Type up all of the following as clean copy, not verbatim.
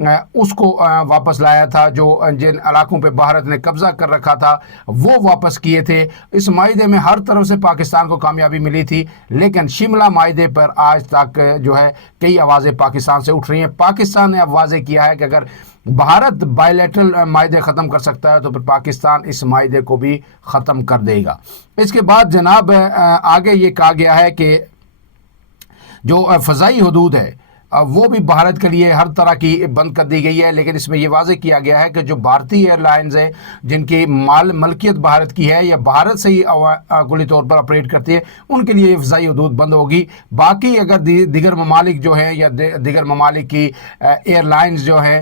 اس کو واپس لایا تھا، جو جن علاقوں پہ بھارت نے قبضہ کر رکھا تھا وہ واپس کیے تھے۔ اس معاہدے میں ہر طرف سے پاکستان کو کامیابی ملی تھی، لیکن شملہ معاہدے پر آج تک جو ہے کئی آوازیں پاکستان سے اٹھ رہی ہیں۔ پاکستان نے اب واضح کیا ہے کہ اگر بھارت بائیلیٹرل معاہدے ختم کر سکتا ہے تو پھر پاکستان اس معاہدے کو بھی ختم کر دے گا۔ اس کے بعد جناب آگے یہ کہا گیا ہے کہ جو فضائی حدود ہے وہ بھی بھارت کے لیے ہر طرح کی بند کر دی گئی ہے، لیکن اس میں یہ واضح کیا گیا ہے کہ جو بھارتی ایئر لائنز ہیں جن کی ملکیت بھارت کی ہے یا بھارت سے ہی کلی طور پر آپریٹ کرتی ہے ان کے لیے فضائی حدود بند ہوگی۔ باقی اگر دیگر ممالک جو ہیں یا دیگر ممالک کی ایئر لائنز جو ہیں،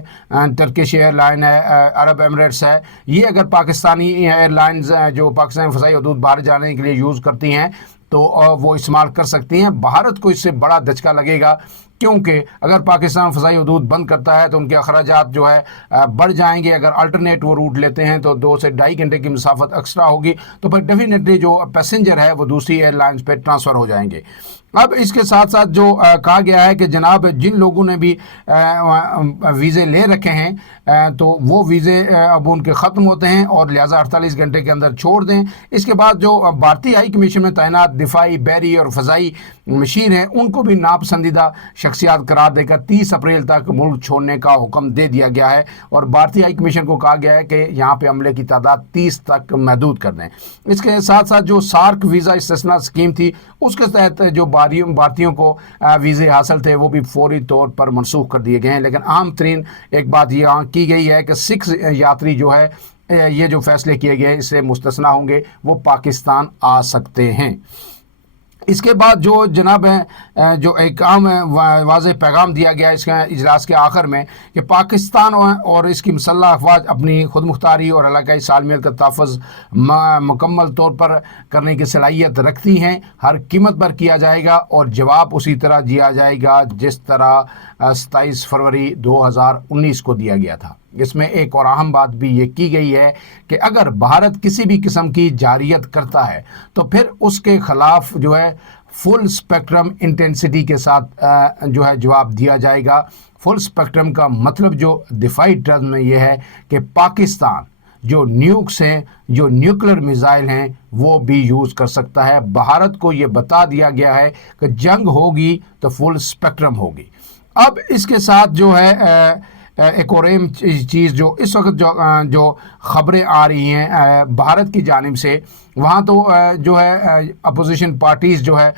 ٹرکش ایئر لائن ہے، عرب ایمریٹس ہے، یہ اگر پاکستانی ایئر لائنز جو پاکستانی فضائی حدود باہر جانے کے لیے یوز کرتی ہیں تو وہ استعمال کر سکتی ہیں۔ بھارت کو اس سے بڑا دھچکا لگے گا، کیونکہ اگر پاکستان فضائی حدود بند کرتا ہے تو ان کے اخراجات جو ہے بڑھ جائیں گے۔ اگر الٹرنیٹ وہ روٹ لیتے ہیں تو 2 سے 2.5 گھنٹے کی مسافت ایکسٹرا ہوگی، تو پھر ڈیفینیٹلی جو پیسنجر ہے وہ دوسری ایئر لائنز پہ ٹرانسفر ہو جائیں گے۔ اب اس کے ساتھ ساتھ جو کہا گیا ہے کہ جناب جن لوگوں نے بھی ویزے لے رکھے ہیں تو وہ ویزے اب ان کے ختم ہوتے ہیں اور لہٰذا 48 گھنٹے کے اندر چھوڑ دیں۔ اس کے بعد جو بھارتی ہائی کمیشن میں تعینات دفاعی، بحری اور فضائی مشیر ہیں ان کو بھی ناپسندیدہ شخصیات قرار دے کر 30 اپریل تک ملک چھوڑنے کا حکم دے دیا گیا ہے، اور بھارتی ہائی کمیشن کو کہا گیا ہے کہ یہاں پہ عملے کی تعداد 30 تک محدود کر دیں۔ اس کے ساتھ ساتھ جو سارک ویزا استثنا اسکیم تھی اس کے تحت جو بھارتیوں کو ویزے حاصل تھے وہ بھی فوری طور پر منسوخ کر دیے گئے ہیں، لیکن اہم ترین ایک بات یہاں کی گئی ہے کہ 6 یاتری جو ہے یہ جو فیصلے کیے گئے اس سے مستثنا ہوں گے، وہ پاکستان آ سکتے ہیں۔ اس کے بعد جو جناب جو ایک عام واضح پیغام دیا گیا اس کے اجلاس کے آخر میں کہ پاکستان اور اس کی مسلح افواج اپنی خود مختاری اور علاقائی سالمیت کا تحفظ مکمل طور پر کرنے کی صلاحیت رکھتی ہیں، ہر قیمت پر کیا جائے گا اور جواب اسی طرح دیا جائے گا جس طرح 27 فروری 2019 کو دیا گیا تھا۔ اس میں ایک اور اہم بات بھی یہ کی گئی ہے کہ اگر بھارت کسی بھی قسم کی جارحیت کرتا ہے تو پھر اس کے خلاف جو ہے فل اسپیکٹرم انٹینسٹی کے ساتھ جو ہے جواب دیا جائے گا۔ فل اسپیکٹرم کا مطلب جو دفاعی ٹرم میں یہ ہے کہ پاکستان جو نیوکس ہیں، جو نیوکلر میزائل ہیں وہ بھی یوز کر سکتا ہے۔ بھارت کو یہ بتا دیا گیا ہے کہ جنگ ہوگی تو فل اسپیکٹرم ہوگی۔ اب اس کے ساتھ جو ہے ایک اور اہم چیز جو اس وقت جو خبریں آ رہی ہیں بھارت کی جانب سے، وہاں تو جو ہے اپوزیشن پارٹیز جو ہے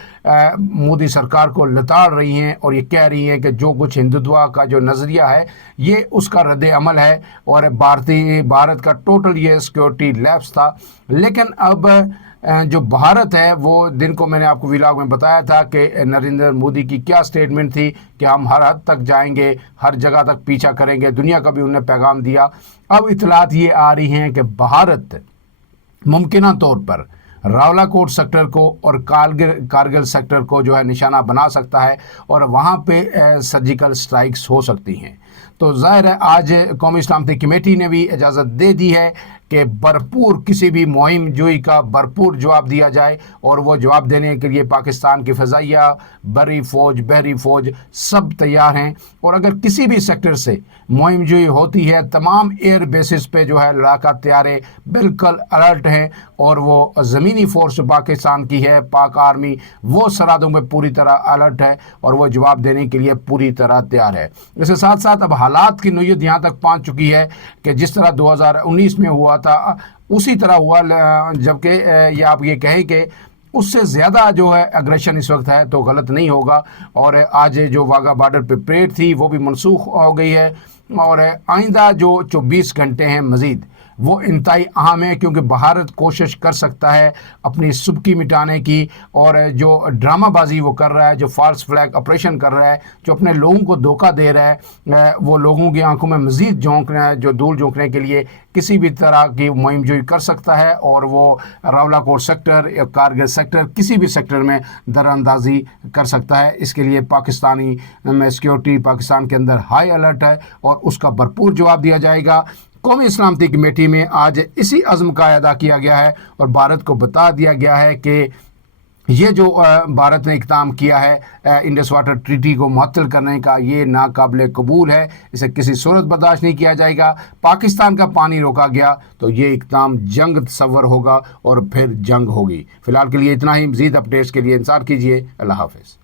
مودی سرکار کو لتاڑ رہی ہیں اور یہ کہہ رہی ہیں کہ جو کچھ ہندوتوا کا جو نظریہ ہے یہ اس کا رد عمل ہے اور بھارت کا ٹوٹل یہ سیکیورٹی لیپس تھا۔ لیکن اب جو بھارت ہے وہ دن کو میں نے آپ کو ویلاگ میں بتایا تھا کہ نریندر مودی کی کیا سٹیٹمنٹ تھی کہ ہم ہر حد تک جائیں گے، ہر جگہ تک پیچھا کریں گے، دنیا کا بھی انہوں نے پیغام دیا۔ اب اطلاعات یہ آ رہی ہیں کہ بھارت ممکنہ طور پر راولا کوٹ سیکٹر کو اور کارگل سیکٹر کو جو ہے نشانہ بنا سکتا ہے اور وہاں پہ سرجیکل سٹرائکس ہو سکتی ہیں۔ تو ظاہر ہے آج قومی سلامتی کمیٹی نے بھی اجازت دے دی ہے کہ بھرپور کسی بھی مہم جوئی کا بھرپور جواب دیا جائے، اور وہ جواب دینے کے لیے پاکستان کی فضائیہ، بری فوج، بحری فوج سب تیار ہیں۔ اور اگر کسی بھی سیکٹر سے مہم جوئی ہوتی ہے تمام ایئر بیسز پہ جو ہے لڑاکا طیارے بالکل الرٹ ہیں، اور وہ زمینی فورس پاکستان کی ہے، پاک آرمی، وہ سرحدوں میں پوری طرح الرٹ ہے اور وہ جواب دینے کے لیے پوری طرح تیار ہے۔ اس کے ساتھ ساتھ اب حالات کی نوعیت یہاں تک پہنچ چکی ہے کہ جس طرح 2019 میں ہوا تھا اسی طرح ہوا، جبکہ یا آپ یہ کہیں کہ اس سے زیادہ جو ہے اگریشن اس وقت ہے تو غلط نہیں ہوگا۔ اور آج جو واگا بارڈر پہ پریڈ تھی وہ بھی منسوخ ہو گئی ہے، اور آئندہ جو 24 گھنٹے ہیں مزید وہ انتہائی اہم ہے، کیونکہ بھارت کوشش کر سکتا ہے اپنی سبکی مٹانے کی، اور جو ڈرامہ بازی وہ کر رہا ہے، جو فالس فلیگ آپریشن کر رہا ہے، جو اپنے لوگوں کو دھوکہ دے رہا ہے، وہ لوگوں کی آنکھوں میں مزید دھول جھونکنے کے لیے کسی بھی طرح کی مہم جوئی کر سکتا ہے، اور وہ راولا کوٹ سیکٹر یا کارگل سیکٹر کسی بھی سیکٹر میں دراندازی کر سکتا ہے۔ اس کے لیے پاکستانی سیکیورٹی پاکستان کے اندر ہائی الرٹ ہے اور اس کا بھرپور جواب دیا جائے گا۔ قومی سلامتی کمیٹی میں آج اسی عزم کا اعادہ کیا گیا ہے اور بھارت کو بتا دیا گیا ہے کہ یہ جو بھارت نے اقدام کیا ہے انڈس واٹر ٹریٹی کو معطل کرنے کا، یہ ناقابل قبول ہے، اسے کسی صورت برداشت نہیں کیا جائے گا۔ پاکستان کا پانی روکا گیا تو یہ اقدام جنگ تصور ہوگا اور پھر جنگ ہوگی۔ فی الحال کے لیے اتنا ہی، مزید اپڈیٹس کے لیے انتظار کیجیے۔ اللہ حافظ۔